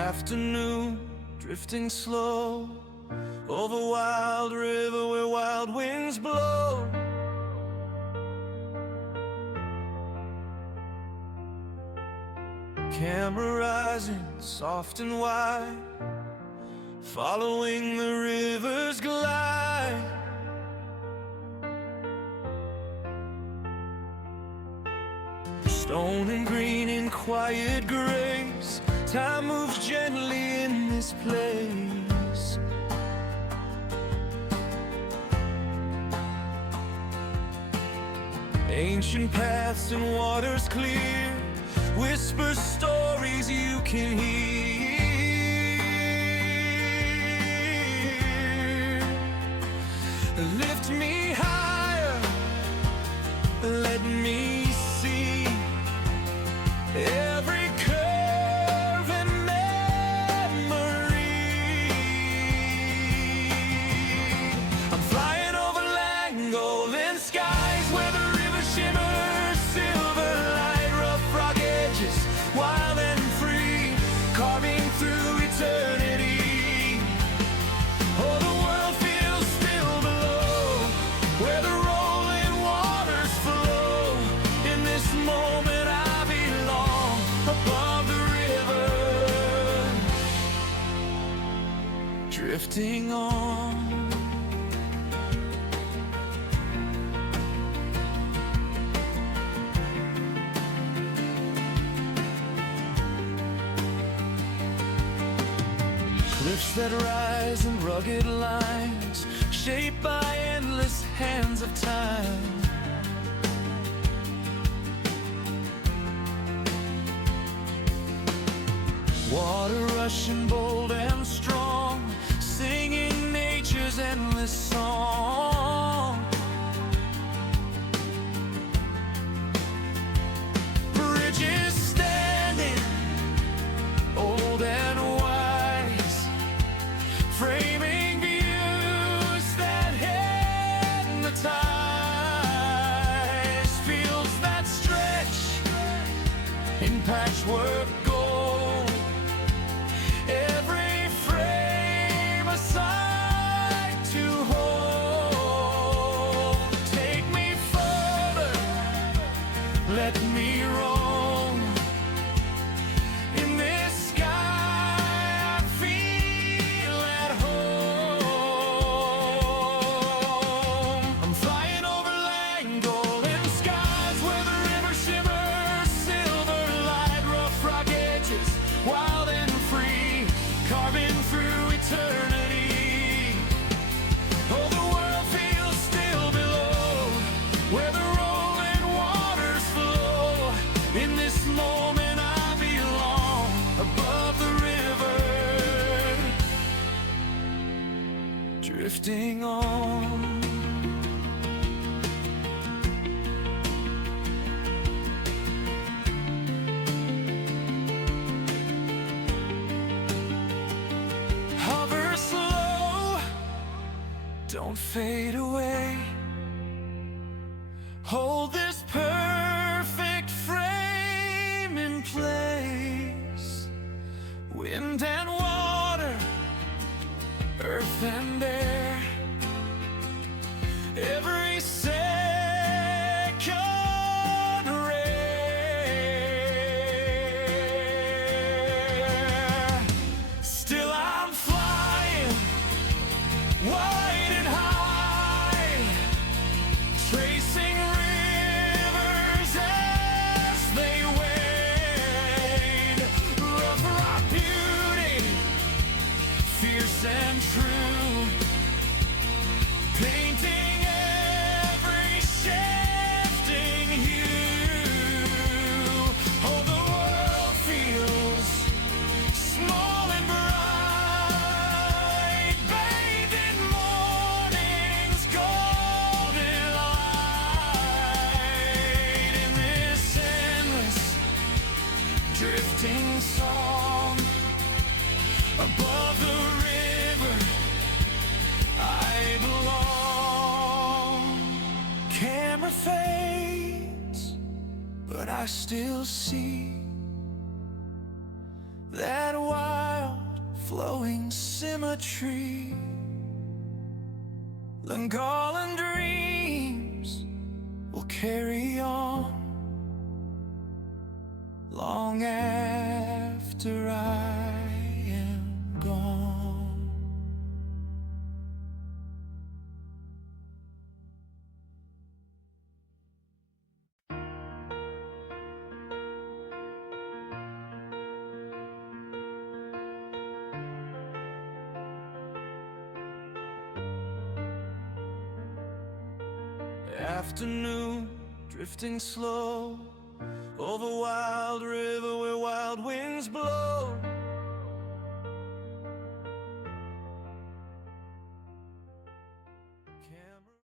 afternoon, drifting slow over wild river where wild winds blow. Camera rising soft and wide, following the river's glide. Stone and green in quiet grace, time moves gently in this place. Ancient paths and waters clear, whisper stories you can hear. Lift me higher, let me see every curve and memory. I'm flying over Llangollen skies where the river shimmers, silver light, rough rock edges, wild and free, carving through eternity. Oh, the world feels still below, where the rolling waters flow. In this moment I belong, above the river, drifting on. Cliffs that rise in rugged lines, shaped by endless hands of time. Water rushing bold and strong, singing nature's endless song. Bridges standing, old and wise, framing views that hypnotize. Fields that stretch in patchwork gold, every frame a sight to hold. Take me further, let me roam. In this sky I feel at home. I'm flying over Llangollen skies where the river shimmers, silver light, rough rock edges, wild and free, carving through eternity. Oh, the world feels still below, where the rolling waters flow. In this moment I belong, above the river, drifting on. Hover slow, don't fade away. Hold this perfect frame in place. Wind and water, earth and air, every second rare. Still I'm flying wide and high, tracing rivers as they wade. Rough rock beauty, fierce and true, painting every shifting hue. Oh, the world feels small and bright, bathed in morning's golden light. In this endless drifting song, above the river I belong. Camera fades, but I still see that wide glowing symmetry. Llangollen dreams will carry on long after I am gone. Afternoon, drifting slow over wild river where wild winds blow.